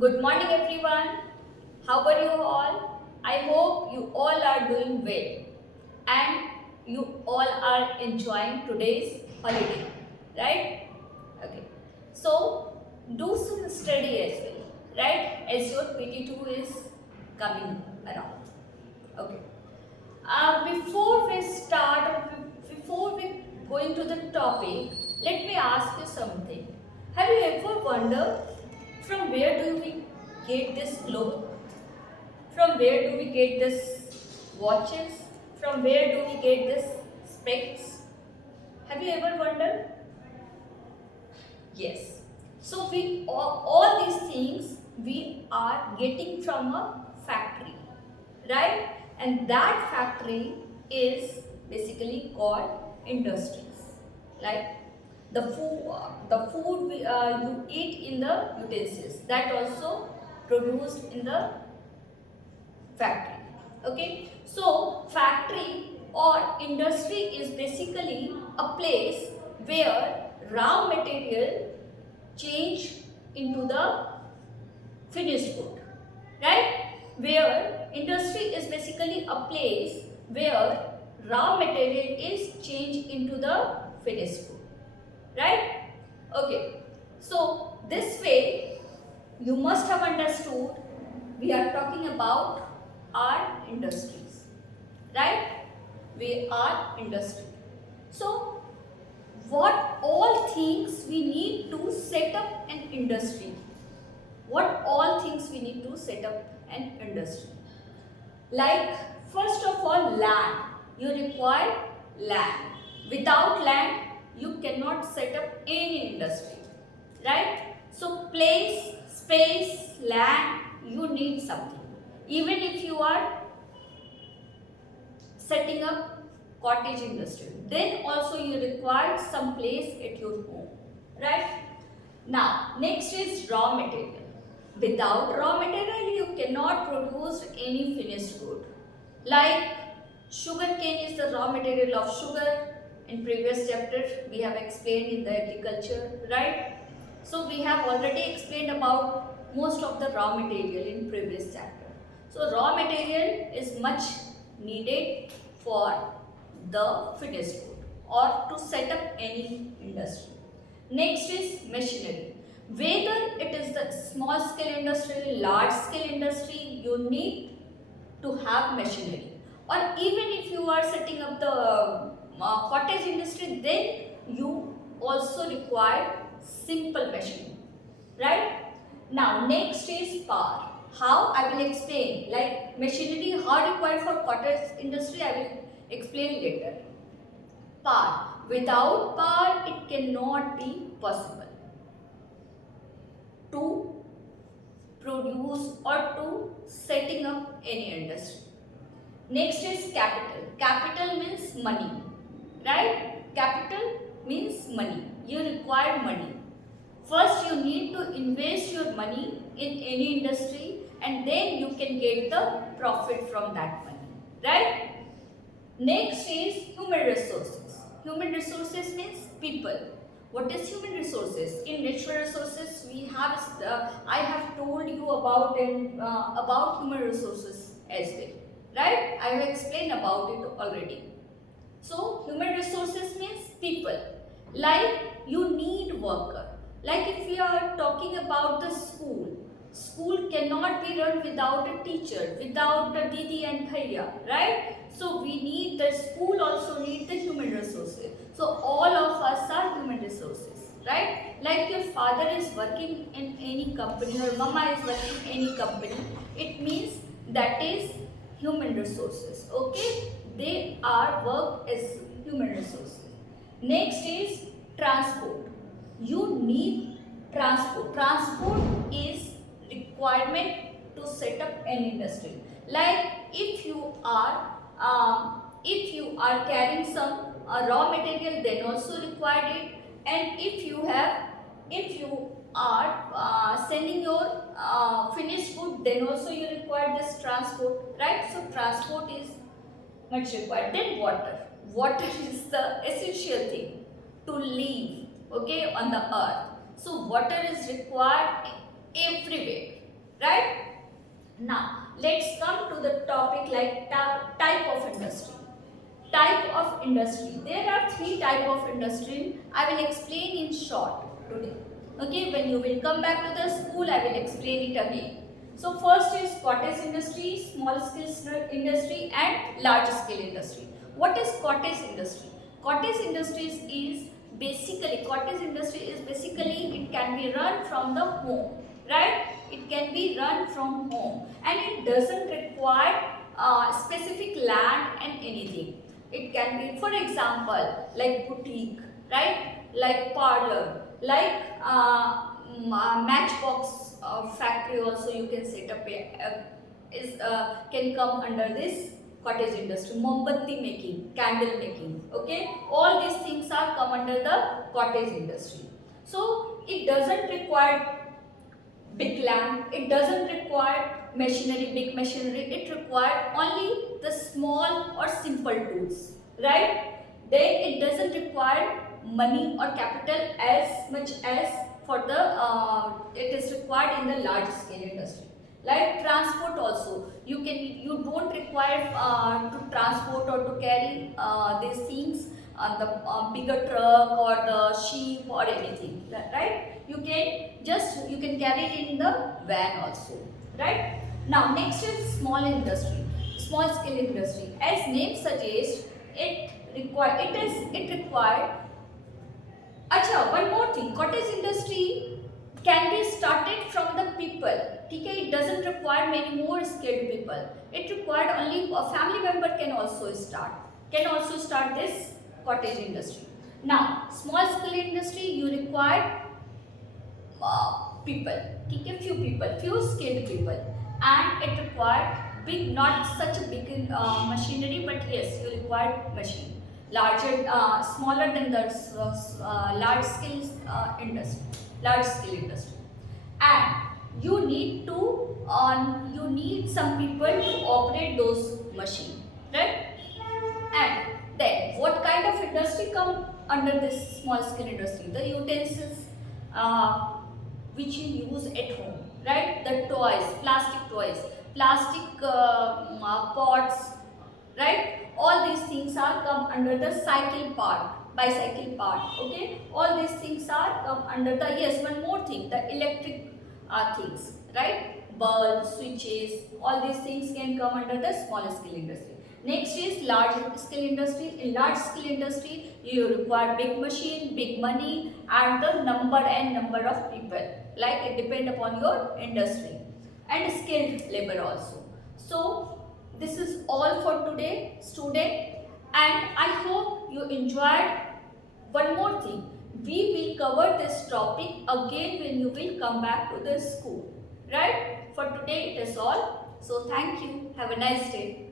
Good morning everyone. How are you all? I hope you all are doing well and you all are enjoying today's holiday, right? Okay. So do some study as well, right? As your PT2 is coming around. Okay. Before we start, before we go into the topic, let me ask you something. Have you ever wondered from where do we get this cloth? From where do we get this watches? From where do we get this specs? Have you ever wondered? Yes. So we all these things we are getting from a factory, right? And that factory is basically called industries. Like the food you eat in the utensils that also produced in the factory. Okay, so factory or industry is basically a place where raw material change into the finished good, right? Where industry is basically a place where raw material is changed into the finished good, right? Okay, so this way you must have understood we are talking about our industries, right? We are industry. So what all things we need to set up an industry? What all things we need to set up an industry? Like first of all, land. You require land. Without land, you cannot set up any industry, right? So place, space, land, you need something. Even if you are setting up cottage industry, then also you require some place at your home, right? Now, next is raw material. Without raw material, you cannot produce any finished good. Like sugar cane is the raw material of sugar. In previous chapter, we have explained in the agriculture, right? So we have already explained about most of the raw material in previous chapter. So raw material is much needed for the finished good or to set up any industry. Next is machinery. Whether it is the small scale industry, large scale industry, you need to have machinery. Or even if you are setting up the cottage industry, then you also require simple machinery, right? Now next is power. How I will explain, like machinery how required for cottage industry I will explain later. Power. Without power it cannot be possible to produce or to setting up any industry. Next is capital. Capital means money, right? Capital means money. You require money. First you need to invest your money in any industry and then you can get the profit from that money, right? Next is human resources. Human resources means people. What is human resources? In natural resources, we have I have told you about human resources as well, right? I have explained about it already. So human resources means people. Like you need worker. Like if we are talking about the school, school cannot be run without a teacher, without a Didi and Bhaiya, right? So we need the school also need the human resources. So all of us are human resources, right? Like your father is working in any company or mama is working in any company, it means that is human resources, okay? They are work as human resources. Next is transport. You need transport. Transport is requirement to set up an industry. Like if you are carrying some raw material, then also required it. And if you are sending your finished good, then also you require this transport, right? So transport is much required. Then water. Water is the essential thing to live, okay, on the earth. So water is required everywhere. right? Now let's come to the topic like type of industry. Type of industry. There are three type of industry. I will explain in short today. Okay, when you will come back to the school, I will explain it again. So first is cottage industry, small scale industry and large scale industry. What is cottage industry? Cottage industries is basically, it can be run from the home, right? It can be run from home and it doesn't require specific land and anything. It can be, for example, like boutique, right? Like parlor, like matchbox factory also you can set up can come under this cottage industry. Mombatti making, candle making, okay? All these things are come under the cottage industry. So it doesn't require big land, it doesn't require big machinery, it requires only the small or simple tools, right? Then it doesn't require money or capital as much as for the it is required in the large scale industry. Like transport also, you don't require to transport or to carry these things on the bigger truck or the sheep or anything, right? You can carry it in the van also, right? Now next is small industry, small scale industry. As name suggests, it required. Acha, one more thing, cottage industry can be started from the people. Okay, it doesn't require many more skilled people. It required only a family member can also start this cottage industry. Now, small scale industry you require people, okay, few skilled people, and it required big, not such a big machinery, but yes, you require machine larger, smaller than the large scale industry, and you need some people to operate those machine, right? And then what kind of industry come under this small scale industry? The utensils uh, which you use at home, right? The toys, plastic pots, right? All these things are come under the bicycle part, okay? All these things are come under the, yes, one more thing, the electric things, right? Bulbs, switches, all these things can come under the small scale industry. Next is large scale industry. In large scale industry, you require big machine, big money, and the number of people. Like it depend upon your industry and skilled labor also. So this is all for today, student, and I hope you enjoyed. One more thing, we will cover this topic again when you will come back to the school, right? For today it is all. So thank you. Have a nice day.